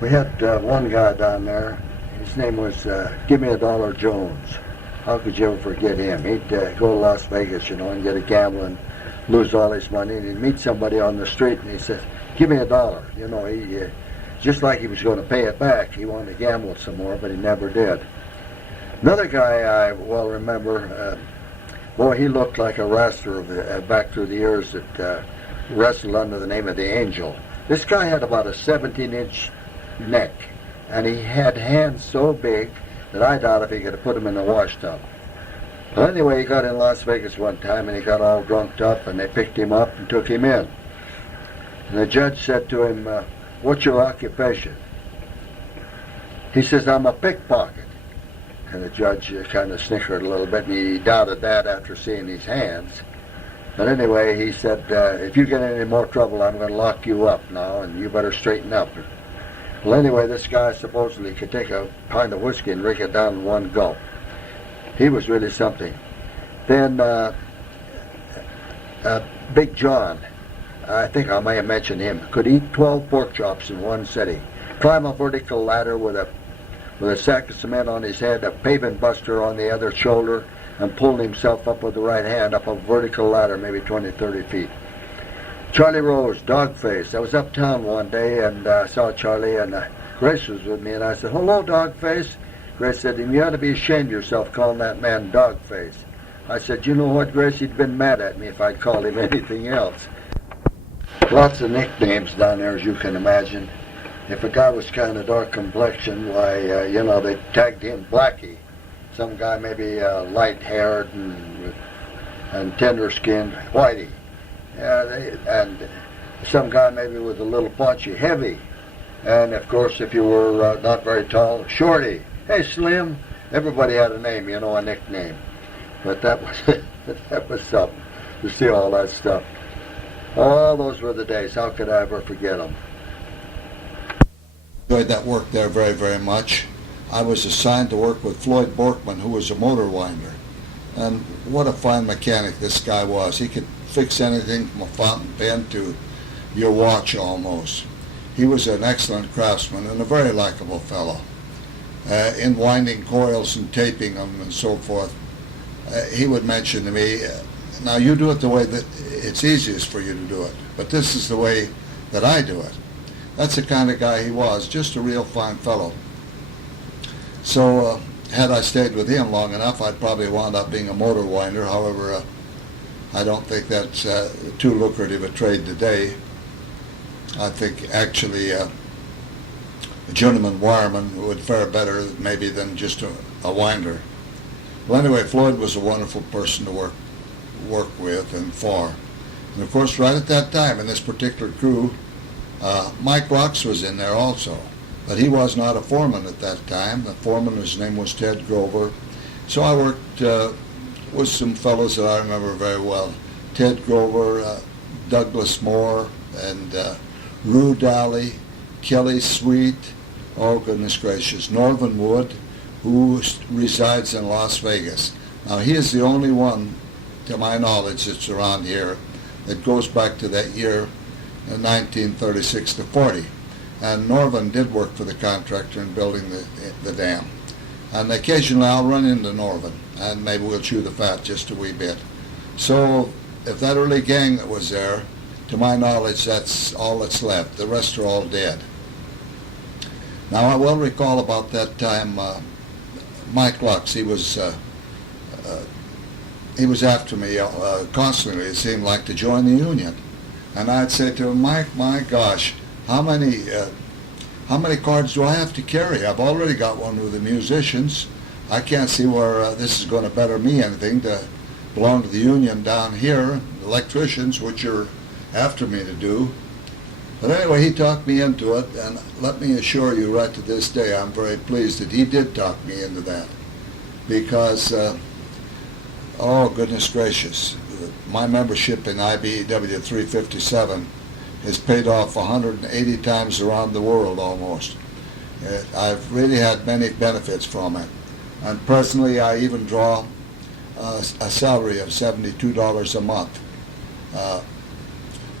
We had one guy down there. His name was Give Me a Dollar Jones. How could you ever forget him? He'd go to Las Vegas, and get a gamble and lose all his money. And he'd meet somebody on the street, and he says, "Give me a dollar." He just like he was going to pay it back. He wanted to gamble some more, but he never did. Another guy I well remember, he looked like a wrestler back through the years that wrestled under the name of the Angel. This guy had about a 17-inch neck, and he had hands so big that I doubt if he could have put them in the wash tub. But anyway, he got in Las Vegas one time, and he got all drunked up, and they picked him up and took him in. And the judge said to him, "What's your occupation?" He says, "I'm a pickpocket." And the judge kind of snickered a little bit, and he doubted that after seeing his hands. But anyway, he said, "If you get in any more trouble, I'm going to lock you up now, and you better straighten up." Well, anyway, this guy supposedly could take a pint of whiskey and drink it down in one gulp. He was really something. Then Big John, I think I may have mentioned him, could eat 12 pork chops in one sitting, climb a vertical ladder with a sack of cement on his head, a pavement buster on the other shoulder, and pulled himself up with the right hand up a vertical ladder, maybe 20, 30 feet. Charlie Rose, Dogface. I was uptown one day and saw Charlie, and Grace was with me, and I said, "Hello, Dogface." Grace said, "You ought to be ashamed of yourself calling that man Dogface." I said, "You know what, Grace? He'd been mad at me if I'd called him anything else." Lots of nicknames down there, as you can imagine. If a guy was kind of dark complexion, why, they tagged him Blackie. Some guy maybe light-haired and tender-skinned, Whitey. And some guy maybe with a little paunchy, Heavy. And, of course, if you were not very tall, Shorty. Hey, Slim. Everybody had a name, a nickname. But that was something to see all that stuff. All those were the days. How could I ever forget them? Enjoyed that work there very, very much. I was assigned to work with Floyd Borkman, who was a motor winder. And what a fine mechanic this guy was. He could fix anything from a fountain pen to your watch almost. He was an excellent craftsman and a very likable fellow. In winding coils and taping them and so forth, he would mention to me, "Now you do it the way that it's easiest for you to do it, but this is the way that I do it." That's the kind of guy he was, just a real fine fellow. So had I stayed with him long enough, I'd probably wound up being a motor winder. However, I don't think that's too lucrative a trade today. I think actually a journeyman wireman would fare better maybe than just a winder. Well, anyway, Floyd was a wonderful person to work with and for. And of course, right at that time in this particular crew, Mike Rocks was in there also. But he was not a foreman at that time. The foreman, his name was Ted Grover. So I worked with some fellows that I remember very well. Ted Grover, Douglas Moore, and Rue Daly, Kelly Sweet, oh goodness gracious, Norvin Wood, who resides in Las Vegas. Now he is the only one, to my knowledge, that's around here that goes back to that year, 1936 to 40. And Norvin did work for the contractor in building the dam. And occasionally I'll run into Norvin, and maybe we'll chew the fat just a wee bit. So if that early gang that was there, to my knowledge, that's all that's left. The rest are all dead. Now I will recall about that time, Mike Lux, he was after me constantly, it seemed like, to join the union. And I'd say to him, "Mike, my gosh, how many cards do I have to carry? I've already got one with the musicians. I can't see where this is going to better me anything to belong to the union down here, the electricians, which are after me to do." But anyway, he talked me into it, and let me assure you right to this day, I'm very pleased that he did talk me into that. Because, oh goodness gracious, my membership in IBEW 357 has paid off 180 times around the world almost. I've really had many benefits from it. And presently I even draw a salary of $72 a month,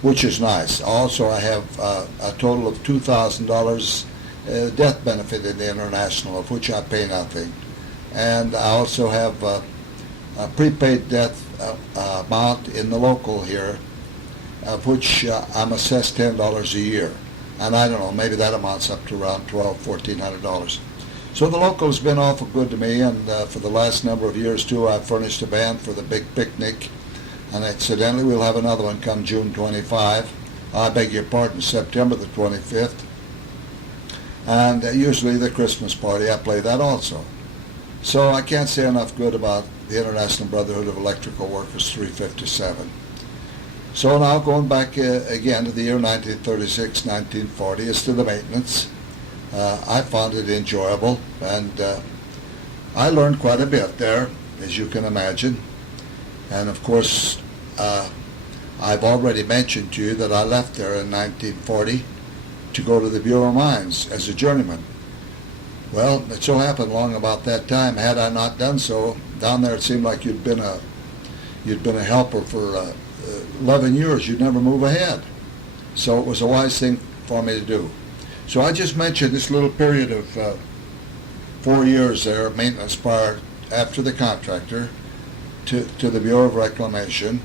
which is nice. Also I have a total of $2,000 death benefit in the International, of which I pay nothing. And I also have a prepaid death amount in the local here, of which I'm assessed $10 a year. And I don't know, maybe that amounts up to around $1,400. So the local has been awful good to me, and for the last number of years too, I've furnished a band for the big picnic, and incidentally we'll have another one come June 25. I beg your pardon, September the 25th. And usually the Christmas party, I play that also. So I can't say enough good about the International Brotherhood of Electrical Workers 357. So now going back again to the year 1936, 1940, as to the maintenance, I found it enjoyable, and I learned quite a bit there, as you can imagine. And of course, I've already mentioned to you that I left there in 1940 to go to the Bureau of Mines as a journeyman. Well, it so happened long about that time, had I not done so, down there it seemed like you'd been a helper for 11 years. You'd never move ahead. So it was a wise thing for me to do. So I just mentioned this little period of 4 years there, maintenance prior after the contractor, to the Bureau of Reclamation,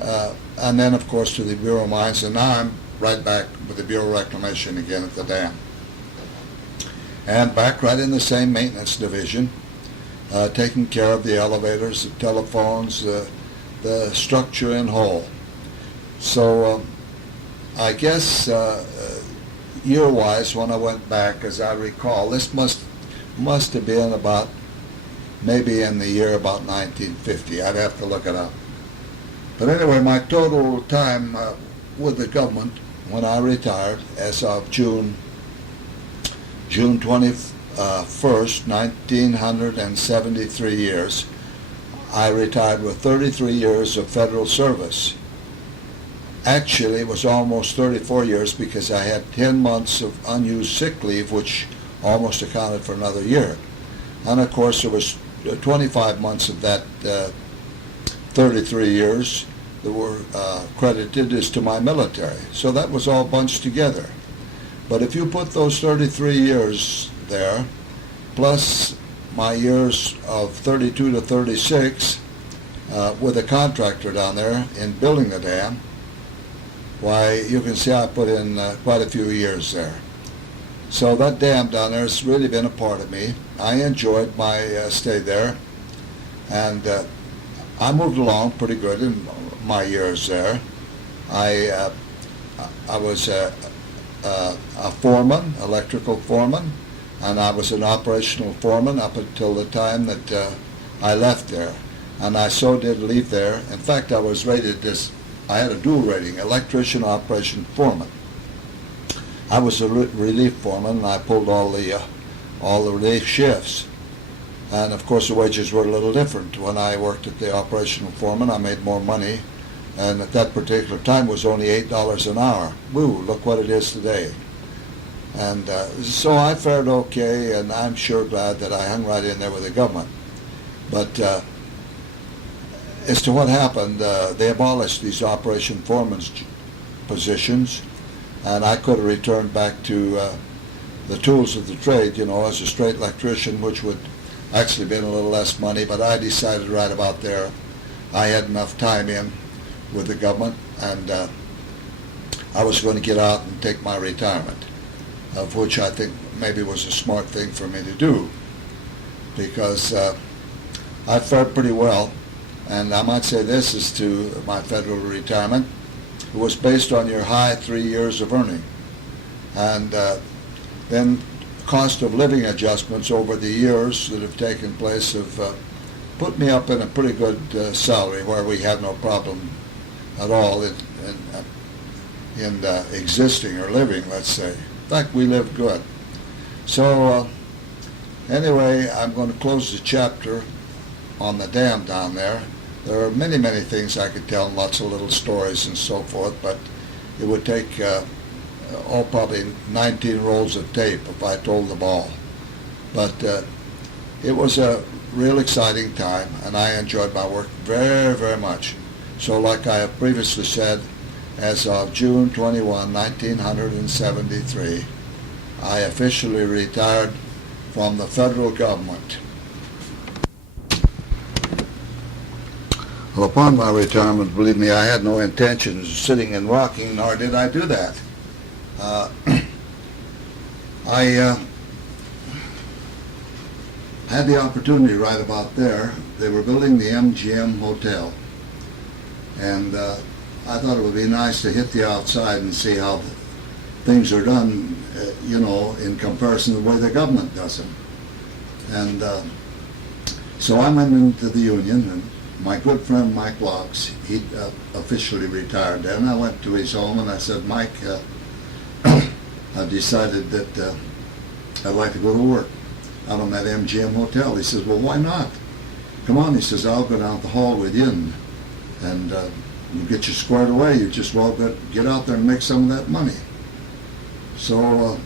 and then of course to the Bureau of Mines, and now I'm right back with the Bureau of Reclamation again at the dam. And back right in the same maintenance division, taking care of the elevators, the telephones, the structure in whole. So I guess year-wise, when I went back, as I recall, this must have been about, maybe in the year about 1950. I'd have to look it up. But anyway, my total time with the government when I retired, as of June 21st, 1973 years, I retired with 33 years of federal service. Actually, it was almost 34 years because I had 10 months of unused sick leave, which almost accounted for another year. And of course, there was 25 months of that 33 years that were credited as to my military. So that was all bunched together. But if you put those 33 years there, plus my years of 32 to 36 with a contractor down there in building the dam, why, you can see I put in quite a few years there. So that dam down there has really been a part of me. I enjoyed my stay there, and I moved along pretty good in my years there. I was a foreman, electrical foreman, and I was an operational foreman up until the time that I left there. And I so did leave there. In fact, I was rated this, I had a dual rating, electrician, operation foreman. I was a relief foreman, and I pulled all the relief shifts. And of course the wages were a little different. When I worked at the operational foreman, I made more money, and at that particular time was only $8 an hour. Woo, look what it is today. And so I fared okay, and I'm sure glad that I hung right in there with the government. But as to what happened, they abolished these operation foreman's positions, and I could have returned back to the tools of the trade, as a straight electrician, which would actually been a little less money, but I decided right about there I had enough time in with the government, and I was going to get out and take my retirement, of which I think maybe was a smart thing for me to do, because I fared pretty well. And I might say this as to my federal retirement: it was based on your high 3 years of earning, and then cost of living adjustments over the years that have taken place have put me up in a pretty good salary, where we had no problem at all in existing or living, let's say. In fact, we lived good. So anyway, I'm going to close the chapter on the dam down there. There are many, many things I could tell, and lots of little stories and so forth, but it would take probably 19 rolls of tape if I told them all. But it was a real exciting time, and I enjoyed my work very, very much. So like I have previously said, as of June 21, 1973, I officially retired from the federal government. Well, upon my retirement, believe me, I had no intentions of sitting and rocking, nor did I do that. I had the opportunity right about there. They were building the MGM Hotel, and I thought it would be nice to hit the outside and see how things are done, in comparison to the way the government does them. And so I went into the union, and my good friend Mike Locks, he officially retired then. I went to his home and I said, Mike, I've decided that I'd like to go to work out on that MGM Hotel. He says, well, why not? Come on, he says, I'll go down the hall with you and you get you squared away. You just well get out there and make some of that money. So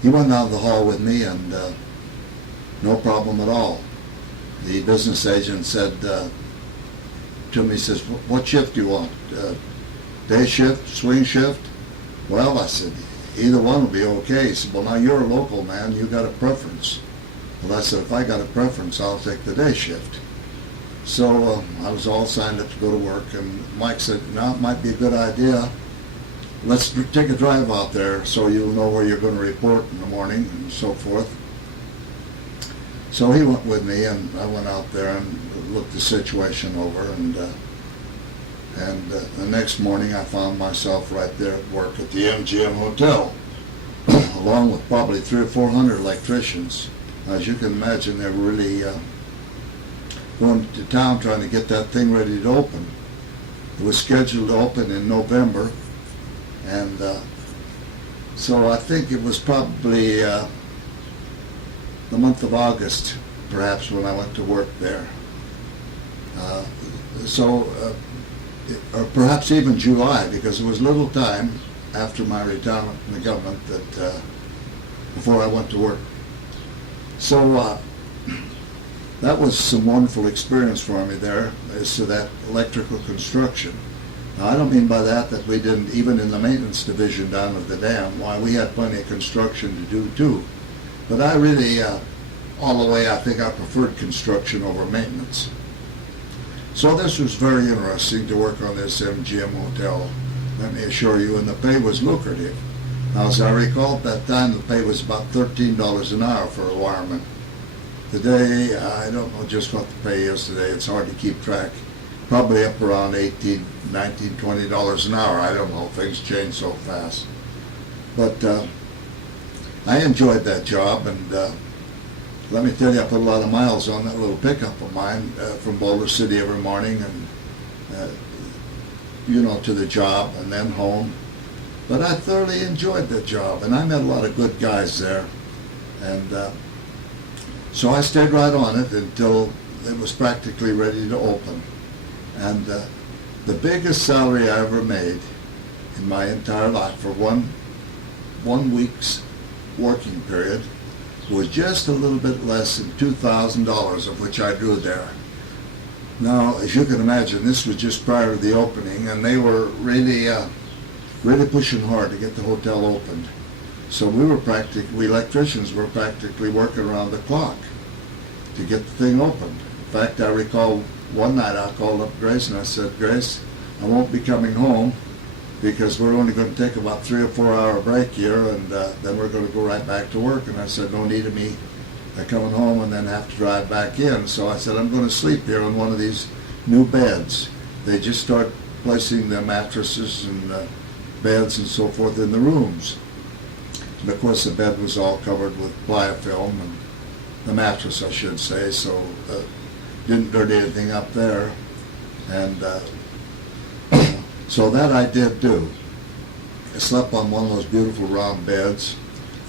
he went down the hall with me, and no problem at all. The business agent said to me, he says, what shift do you want? Day shift, swing shift? Well, I said, either one will be okay. He said, well, now you're a local man, you got a preference. Well, I said, if I got a preference, I'll take the day shift. So I was all signed up to go to work, and Mike said, now it might be a good idea. Let's take a drive out there so you'll know where you're going to report in the morning and so forth. So he went with me, and I went out there and looked the situation over, and the next morning I found myself right there at work at the MGM Hotel, along with probably 300 or 400 electricians. As you can imagine, they were really going to town trying to get that thing ready to open. It was scheduled to open in November, and so I think it was probably the month of August, perhaps, when I went to work there. Or perhaps even July, because there was little time after my retirement from the government that before I went to work. So that was some wonderful experience for me there as to that electrical construction. Now, I don't mean by that we didn't, even in the maintenance division down at the dam, why we had plenty of construction to do too. But I really, all the way, I think I preferred construction over maintenance. So this was very interesting to work on this MGM Hotel, let me assure you, and the pay was lucrative. Now, as I recall, at that time, the pay was about $13 an hour for a wireman. Today, I don't know just what the pay is today. It's hard to keep track. Probably up around $18, $19, $20 an hour. I don't know. Things change so fast. But I enjoyed that job, and let me tell you, I put a lot of miles on that little pickup of mine from Boulder City every morning, and to the job and then home. But I thoroughly enjoyed that job, and I met a lot of good guys there. And so I stayed right on it until it was practically ready to open. And the biggest salary I ever made in my entire life for one week's working period was just a little bit less than $2,000, of which I drew there. Now, as you can imagine, this was just prior to the opening, and they were really pushing hard to get the hotel opened. So we electricians were practically working around the clock to get the thing opened. In fact, I recall one night I called up Grace and I said, Grace, I won't be coming home because we're only going to take about 3 or 4 hour break here, and then we're going to go right back to work. And I said, no need of me coming home and then have to drive back in. So I said, I'm going to sleep here on one of these new beds. They just start placing the mattresses and beds and so forth in the rooms. And of course the bed was all covered with biofilm, and the mattress I should say, so didn't dirty anything up there. And so that I did do. I slept on one of those beautiful round beds,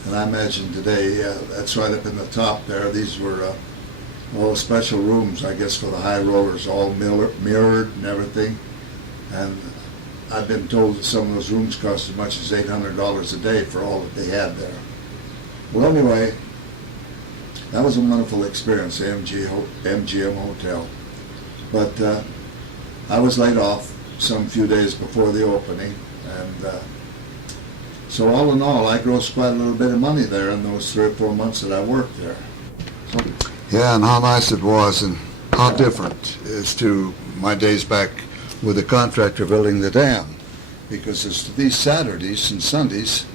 and I imagine today, that's right up in the top there. These were special rooms, I guess, for the high rollers, all mirrored and everything. And I've been told that some of those rooms cost as much as $800 a day for all that they had there. Well, anyway, that was a wonderful experience, the MGM Hotel. But I was laid off some few days before the opening, and So all in all, I grossed quite a little bit of money there in those 3 or 4 months that I worked there. Yeah, and how nice it was, and how different as to my days back with the contractor building the dam. Because as to these Saturdays and Sundays,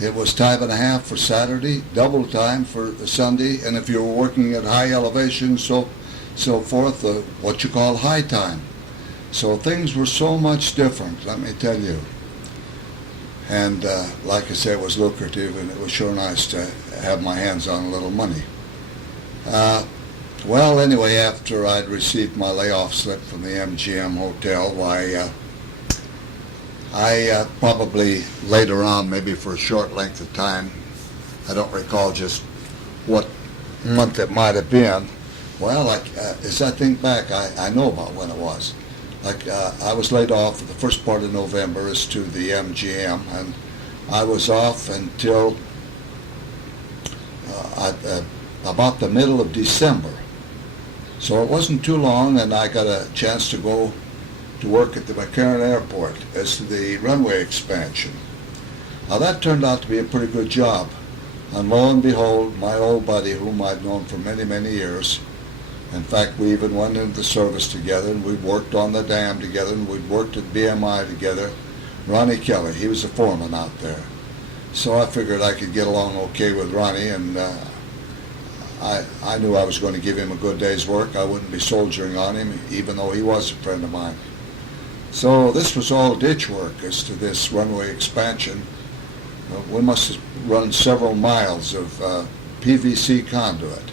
it was time and a half for Saturday, double time for Sunday, and if you were working at high elevation, so forth, what you call high time. So things were so much different, let me tell you. And like I say, it was lucrative, and it was sure nice to have my hands on a little money. Well, anyway, after I'd received my layoff slip from the MGM hotel, why, I probably later on, maybe for a short length of time, I don't recall just what month it might have been. Well, as I think back, I know about when it was. I was laid off for the first part of November as to the MGM, and I was off until about the middle of December. So it wasn't too long, and I got a chance to go to work at the McCarran Airport as to the runway expansion. Now that turned out to be a pretty good job. And lo and behold, my old buddy, whom I'd known for many, many years, in fact, we even went into the service together, and we worked on the dam together, and we'd worked at BMI together. Ronnie Kelly, he was a foreman out there. So I figured I could get along okay with Ronnie, and I knew I was going to give him a good day's work. I wouldn't be soldiering on him, even though he was a friend of mine. So this was all ditch work as to this runway expansion. We must have run several miles of PVC conduit.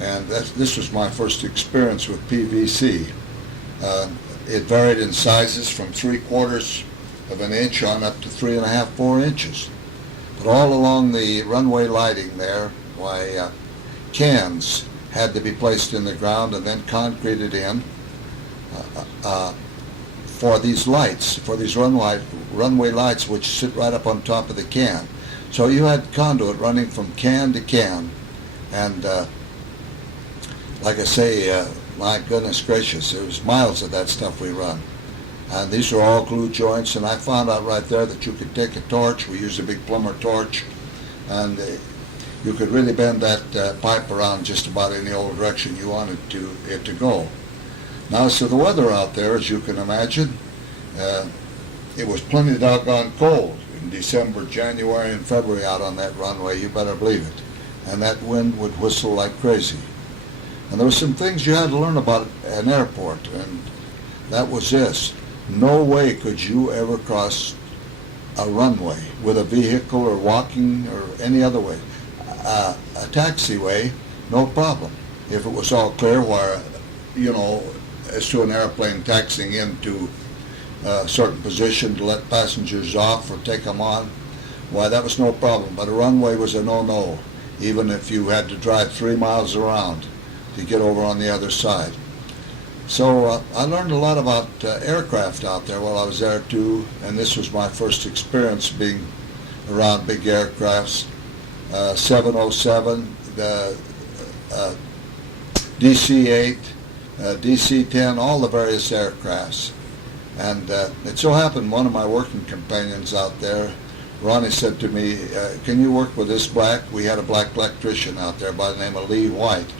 And this was my first experience with PVC. It varied in sizes from 3/4 of an inch on up to 3.5, 4 inches. But all along the runway lighting there, why, cans had to be placed in the ground and then concreted in for these lights, for these runway lights, which sit right up on top of the can. So you had conduit running from can to can, and like I say, my goodness gracious, there was miles of that stuff we run. And these are all glue joints, and I found out right there that you could take a torch. We used a big plumber torch, and you could really bend that pipe around just about any old direction you wanted it to go. Now, so the weather out there, as you can imagine, it was plenty doggone cold in December, January, and February out on that runway, you better believe it. And that wind would whistle like crazy. And there were some things you had to learn about an airport, and that was this. No way could you ever cross a runway with a vehicle or walking or any other way. A taxiway, no problem. If it was all clear, where, as to an airplane taxiing into a certain position to let passengers off or take them on, why, that was no problem. But a runway was a no-no, even if you had to drive 3 miles around to get over on the other side. So I learned a lot about aircraft out there while I was there too, and this was my first experience being around big aircrafts. 707, the DC-8, DC-10, all the various aircrafts. And it so happened one of my working companions out there, Ronnie, said to me, can you work with this black? We had a black electrician out there by the name of Lee White.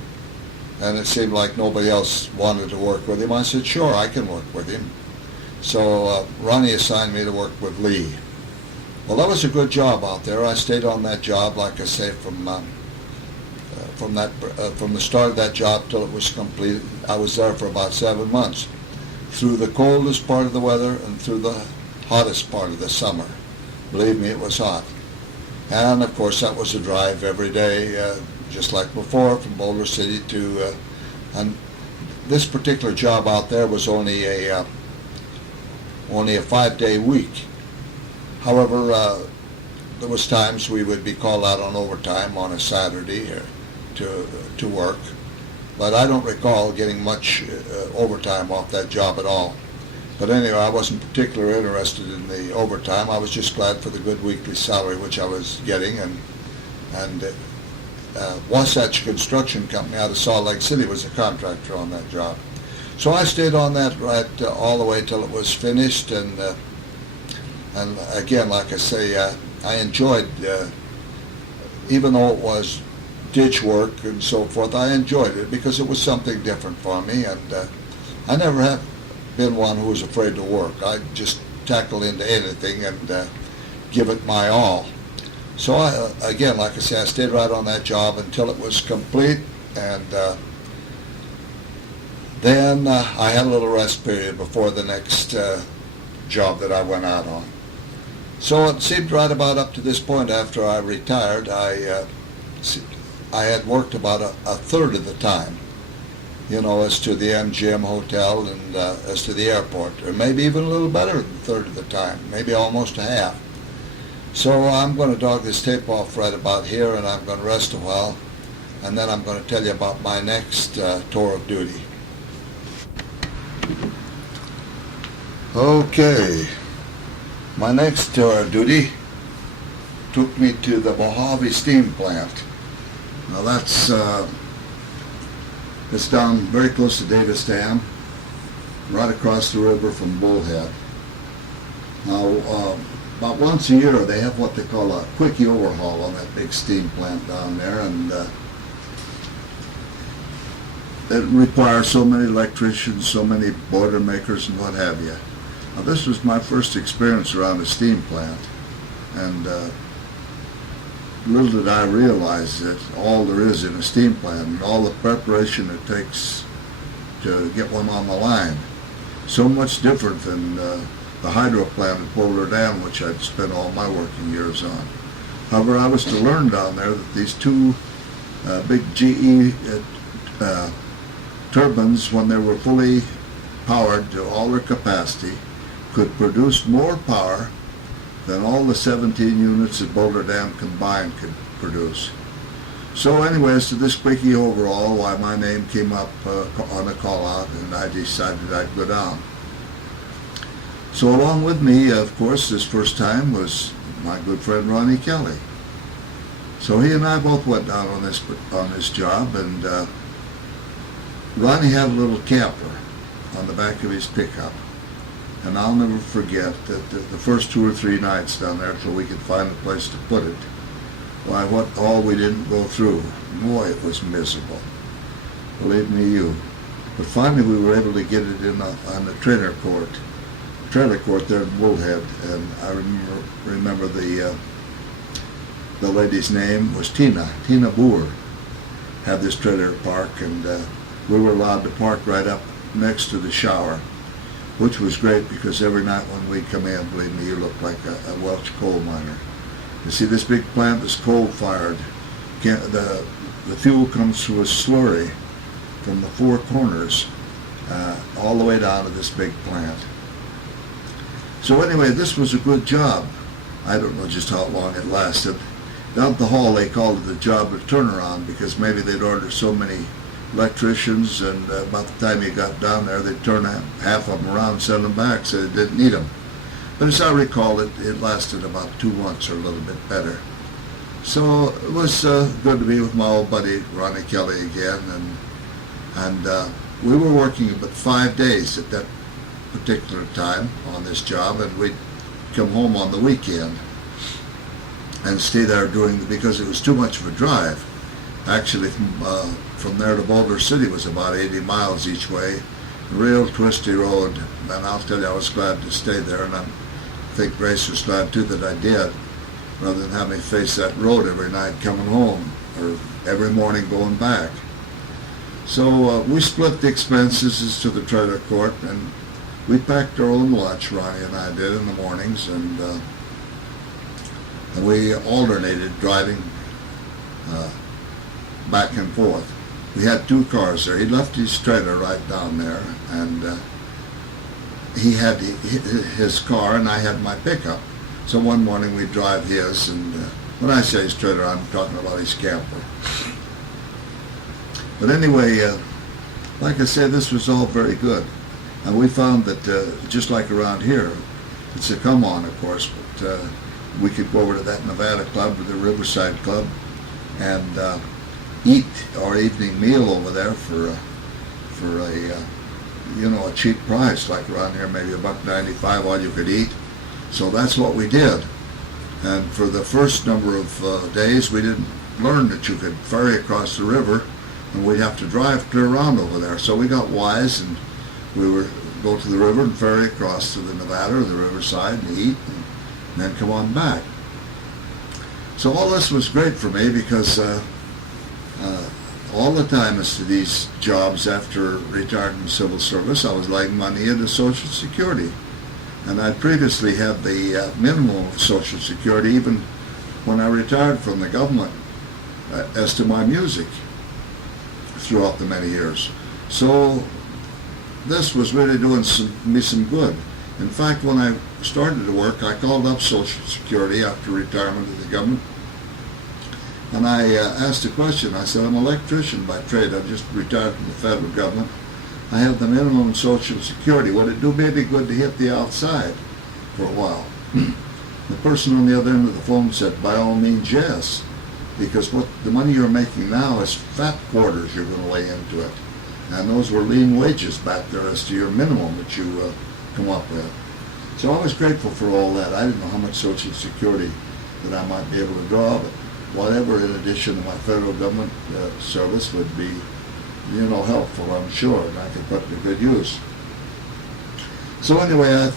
And it seemed like nobody else wanted to work with him. I said, sure, I can work with him. So Ronnie assigned me to work with Lee. Well, that was a good job out there. I stayed on that job, like I say, from the start of that job till it was completed. I was there for about 7 months, through the coldest part of the weather and through the hottest part of the summer. Believe me, it was hot. And of course, that was a drive every day, just like before, from Boulder City to. And this particular job out there was only a 5-day week. However, there was times we would be called out on overtime on a Saturday to work, but I don't recall getting much overtime off that job at all. But anyway, I wasn't particularly interested in the overtime. I was just glad for the good weekly salary which I was getting, and Wasatch Construction Company out of Salt Lake City was a contractor on that job. So I stayed on that all the way till it was finished, and again, like I say, I enjoyed, even though it was ditch work and so forth, I enjoyed it because it was something different for me, and I never have been one who was afraid to work. I just tackle into anything and give it my all. So again, like I said, I stayed right on that job until it was complete, and then I had a little rest period before the next job that I went out on. So it seemed right about up to this point after I retired, I had worked about a third of the time, as to the MGM hotel and as to the airport, or maybe even a little better than a third of the time, maybe almost a half. So I'm going to dog this tape off right about here, and I'm going to rest a while, and then I'm going to tell you about my next tour of duty. Okay, my next tour of duty took me to the Mojave Steam Plant. Now that's it's down very close to Davis Dam, right across the river from Bullhead. Now, about once a year they have what they call a quickie overhaul on that big steam plant down there, and it requires so many electricians, so many boiler makers, and what have you. Now, this was my first experience around a steam plant, and little did I realize that all there is in a steam plant and all the preparation it takes to get one on the line. So much different than the hydro plant at Boulder Dam, which I'd spent all my working years on. However, I was to learn down there that these two big GE turbines, when they were fully powered to all their capacity, could produce more power than all the 17 units at Boulder Dam combined could produce. So anyways, to this quickie overall, why my name came up on a call out, and I decided I'd go down. So along with me, of course, this first time was my good friend Ronnie Kelly. So he and I both went down on this job, and Ronnie had a little camper on the back of his pickup. And I'll never forget that the first 2 or 3 nights down there till we could find a place to put it, why, what all we didn't go through. Boy, it was miserable. Believe me, you. But finally we were able to get it on the trailer court there at Bullhead, and I remember the lady's name was Tina Boer, had this trailer park, and we were allowed to park right up next to the shower, which was great because every night when we'd come in, believe me, you looked like a Welsh coal miner. You see, this big plant is coal-fired. The fuel comes through a slurry from the 4 corners all the way down to this big plant. So anyway, this was a good job. I don't know just how long it lasted. Down at the hall, they called it the job of turnaround because maybe they'd order so many electricians, and about the time you got down there, they'd turn half of them around, send them back, so they didn't need them. But as I recall, it lasted about 2 months or a little bit better. So it was good to be with my old buddy Ronnie Kelly again, and we were working about 5 days at that particular time on this job, and we'd come home on the weekend and stay there because it was too much of a drive. Actually, from there to Boulder City was about 80 miles each way, real twisty road, and I'll tell you, I was glad to stay there, and I think Grace was glad too that I did, rather than have me face that road every night coming home, or every morning going back. So we split the expenses as to the trailer court, and we packed our own lunch, Ronnie and I did, in the mornings, and we alternated driving back and forth. We had 2 cars there. He left his trailer right down there, and he had his car, and I had my pickup. So one morning we'd drive his, and when I say his trailer, I'm talking about his camper. But anyway, like I said, this was all very good. And we found that, just like around here, it's a come-on, of course, but we could go over to that Nevada club, or the Riverside Club, and eat our evening meal over there for a cheap price, like around here, maybe $1.95 all you could eat. So that's what we did. And for the first number of days, we didn't learn that you could ferry across the river, and we'd have to drive clear around over there. So we got wise, and we were go to the river and ferry across to the Nevada or the riverside and eat, and then come on back. So all this was great for me because all the time as to these jobs after retired from civil service, I was laying money into Social Security. And I previously had the minimum of Social Security even when I retired from the government as to my music throughout the many years. So this was really doing me some good. In fact, when I started to work, I called up Social Security after retirement of the government, and I asked a question. I said, I'm an electrician by trade. I just retired from the federal government. I have the minimum Social Security. Would it do maybe good to hit the outside for a while? The person on the other end of the phone said, by all means, yes, because what the money you're making now is fat quarters you're going to lay into it. And those were lean wages back there as to your minimum that you come up with. So I was grateful for all that. I didn't know how much Social Security that I might be able to draw, but whatever in addition to my federal government service would be, helpful, I'm sure, and I could put it to good use. So anyway, I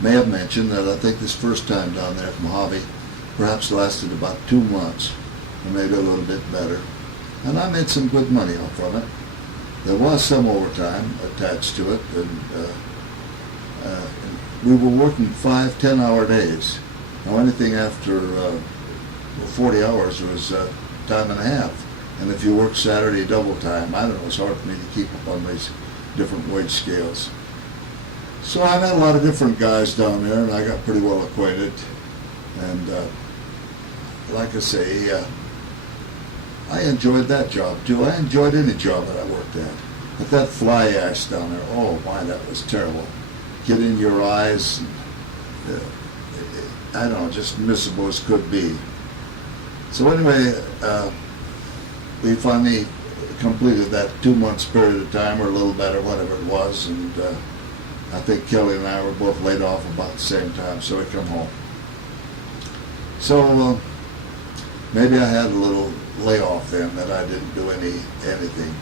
may have mentioned that I think this first time down there at Mojave perhaps lasted about 2 months, or maybe a little bit better. And I made some good money off from it. There was some overtime attached to it, and we were working 5 10-hour days. Now anything after 40 hours was time and a half. And if you work Saturday double time, I don't know, it's hard for me to keep up on these different wage scales. So I met a lot of different guys down there, and I got pretty well acquainted. And like I say, I enjoyed that job too. I enjoyed any job that I worked at. But that fly ash down there, oh my, that was terrible. Get in your eyes, and, I don't know, just miserable as could be. So anyway, we finally completed that 2 months period of time, or a little better, whatever it was, and I think Kelly and I were both laid off about the same time, so we come home. So maybe I had a little layoff then that I didn't do anything.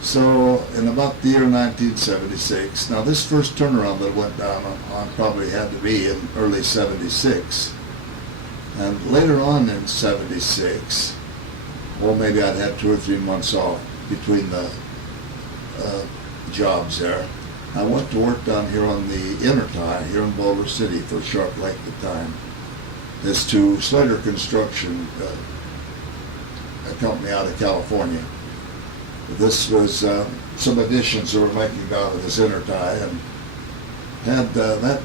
So in about the year 1976, now this first turnaround that went down on probably had to be in early 76. And later on in 76, well, maybe I'd had 2 or 3 months off between the jobs there. I went to work down here on the Intertie here in Boulder City for a short length of time. It's to Slater Construction, a company out of California. This was some additions that were making down to this Intertie, and had that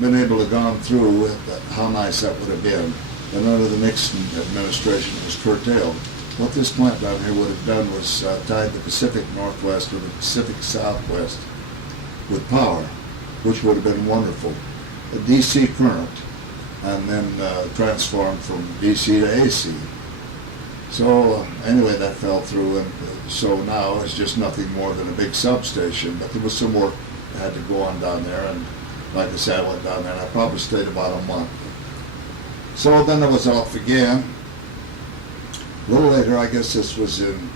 been able to gone through, how nice that would have been. And under the Nixon administration, it was curtailed. What this plant down here would have done was tied the Pacific Northwest or the Pacific Southwest with power, which would have been wonderful. A DC current, and then transformed from DC to AC. So anyway, that fell through, and so now it's just nothing more than a big substation. But there was some work that had to go on down there, and like I said, I went down there, and I probably stayed about a month. So then I was off again. A little later, I guess this was in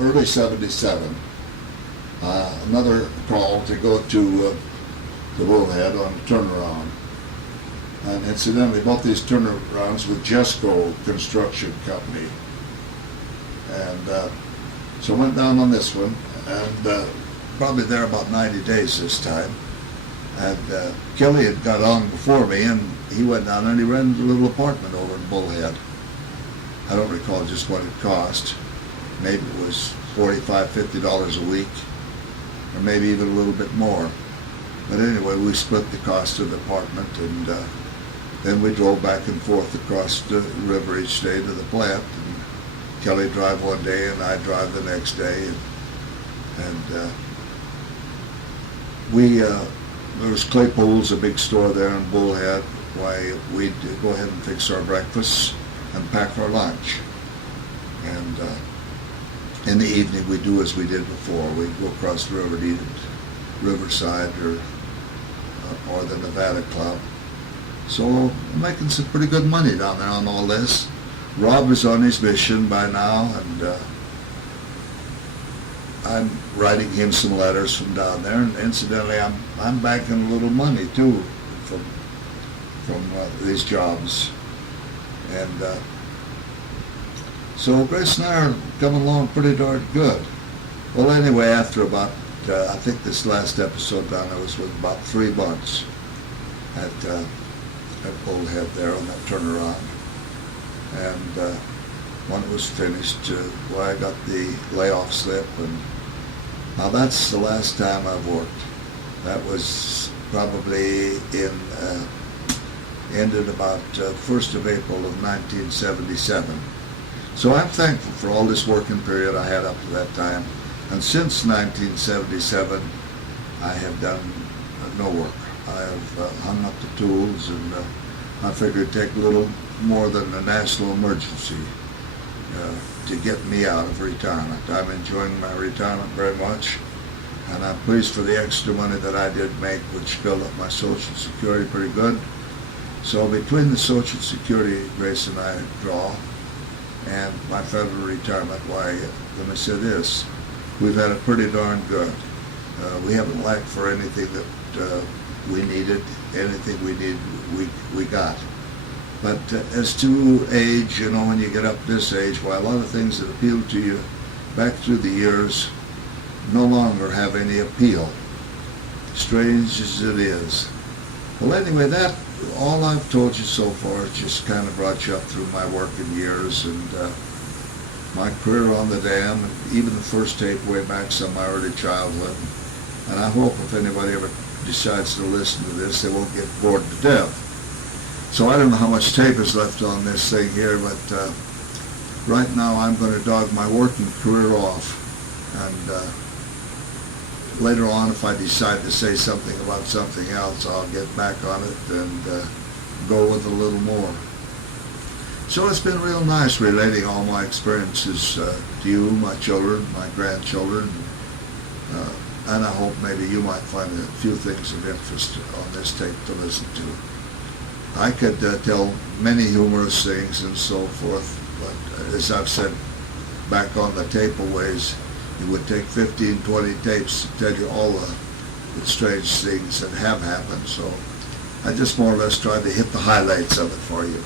early 77, another call to go to the Bullhead on a turnaround. And incidentally, both these turnarounds with Jesco Construction Company. And so I went down on this one, and probably there about 90 days this time. And Kelly had got on before me, and he went down and he rented a little apartment over in Bullhead. I don't recall just what it cost. Maybe it was $45, $50 a week, or maybe even a little bit more. But anyway, we split the cost of the apartment, and then we drove back and forth across the river each day to the plant. And Kelly drive one day, and I drive the next day. And there was Claypool's, a big store there in Bullhead. Why, we'd go ahead and fix our breakfasts and pack our lunch. And in the evening, we'd do as we did before. We'd go across the river to eat at Riverside or the Nevada Club. So I'm making some pretty good money down there on all this. Rob is on his mission by now, and I'm writing him some letters from down there. And incidentally, I'm banking a little money too from these jobs. And so Grace and I are coming along pretty darn good. Well, anyway, after about, I think this last episode down there was with about 3 months at Bullhead there on that turnaround. And when it was finished, I got the layoff slip, and now that's the last time I've worked. That was probably ended about 1st of April of 1977. So I'm thankful for all this working period I had up to that time. And since 1977, I have done no work. I have hung up the tools, and I figured it'd take a little more than a national emergency to get me out of retirement. I'm enjoying my retirement very much, and I'm pleased for the extra money that I did make, which filled up my Social Security pretty good. So between the Social Security Grace and I draw and my federal retirement, why, let me say this, we've had it pretty darn good. We haven't lacked for anything that we needed. Anything we needed, we got. But as to age, you know, when you get up this age, why, a lot of things that appealed to you back through the years no longer have any appeal, strange as it is. Well, anyway, that all I've told you so far has just kind of brought you up through my working years and my career on the dam, and even the first tape way back some my early childhood. And I hope if anybody ever decides to listen to this, they won't get bored to death. So I don't know how much tape is left on this thing here, but right now I'm going to dog my working career off. And later on, if I decide to say something about something else, I'll get back on it and go with a little more. So it's been real nice relating all my experiences to you, my children, my grandchildren, and I hope maybe you might find a few things of interest on this tape to listen to. I could tell many humorous things and so forth, but as I've said back on the tape ways, it would take 15, 20 tapes to tell you all the strange things that have happened. So I just more or less tried to hit the highlights of it for you.